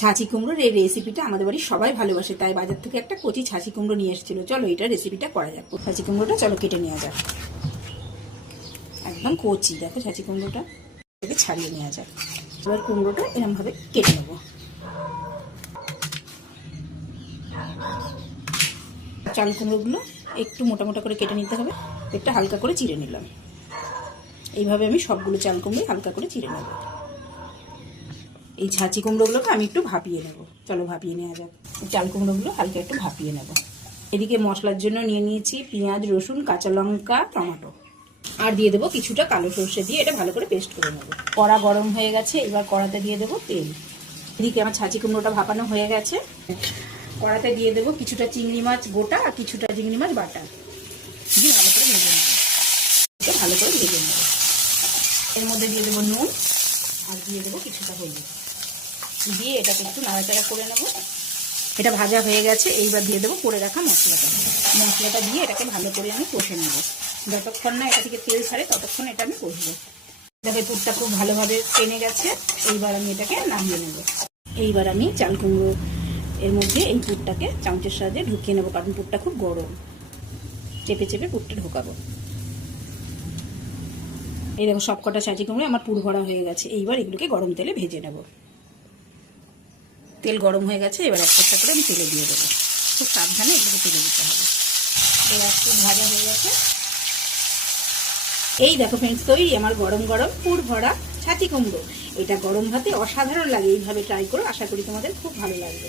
ছাঁচি কুমড়োর এই রেসিপিটা আমাদের বাড়ির সবাই ভালোবাসে, তাই বাজার থেকে একটা কচি ছাঁচি কুমড়ো নিয়ে এসেছিল। চলো এটা রেসিপিটা করা যাক। ছাঁচি কুমড়োটা চলো কেটে নেওয়া যাক। একদম কচি, দেখো ছাঁচি কুমড়োটা ছাড়িয়ে নেওয়া যাক। এবার কুমড়োটা এরমভাবে কেটে নেব। চাল কুমড়োগুলো একটু মোটা মোটা করে কেটে নিতে হবে। একটু হালকা করে চিড়ে নিলাম। এইভাবে আমি সবগুলো চাল কুমড়ো হালকা করে চিড়ে নেব। এই ছাঁচি কুমড়োগুলোকে আমি একটু ভাপিয়ে নেব। চলো ভাপিয়ে নেওয়া যাক। চাল কুমড়োগুলো হালকা একটু ভাপিয়ে নেব। এদিকে মশলার জন্য নিয়ে নিয়েছি পেঁয়াজ, রসুন, কাঁচা লঙ্কা, টমেটো, আর দিয়ে দেবো কিছুটা কালো সর্ষে দিয়ে এটা ভালো করে পেস্ট করে নেব। কড়া গরম হয়ে গেছে, এবার কড়াতে দিয়ে দেবো তেল। এদিকে আমার ছাঁচি কুমড়োটা ভাপানো হয়ে গেছে। কড়াতে দিয়ে দেবো কিছুটা চিংড়ি মাছ গোটা আর কিছুটা চিংড়ি মাছ বাটা দিয়ে ভালো করে ভেজে নেব। ভালো করে ভেজে নেব। এর মধ্যে দিয়ে দেবো নুন আর দিয়ে দেবো কিছুটা হলুদ দিয়ে এটাকে একটু নাড়াচাড়া করে নেব। এটা ভাজা হয়ে গেছে, এইবার দিয়ে দেবো করে রাখা মশলাটা দিয়ে এটাকে ভালো করে আমি কষে নেব। যতক্ষণ না এটা থেকে তেল ছাড়ে ততক্ষণ এটা আমি কষবো। দেখো পুরটা খুব ভালোভাবে টেনে গেছে, এইবার আমি এটাকে নামিয়ে নেব। এইবার আমি চাল কুমড়ো এর মধ্যে এই পুরটাকে চামচের সাহায্যে ঢুকিয়ে নেবো, কারণ পুরটা খুব গরম। চেপে চেপে পুরটা ঢোকাবো। এই দেখো সবকটা ছাঁচি কুমড়ো আমার পুর ভরা হয়ে গেছে। এইবার এগুলোকে গরম তেলে ভেজে নেব। তেল গরম হয়ে গেছে, এবার একটা একটা করে আমি তেলে দিয়ে দেবো। খুব সাবধানে এগুলোকে তেলে দিতে হবে। এবার একটু ভাজা হয়ে গেছে। এই দেখো ফ্রেন্ডস, তৈরি আমার গরম গরম পুর ভরা ছাঁচি কুমড়ো। এটা গরম ভাতে অসাধারণ লাগে। এইভাবে ট্রাই করো, আশা করি তোমাদের খুব ভালো লাগবে।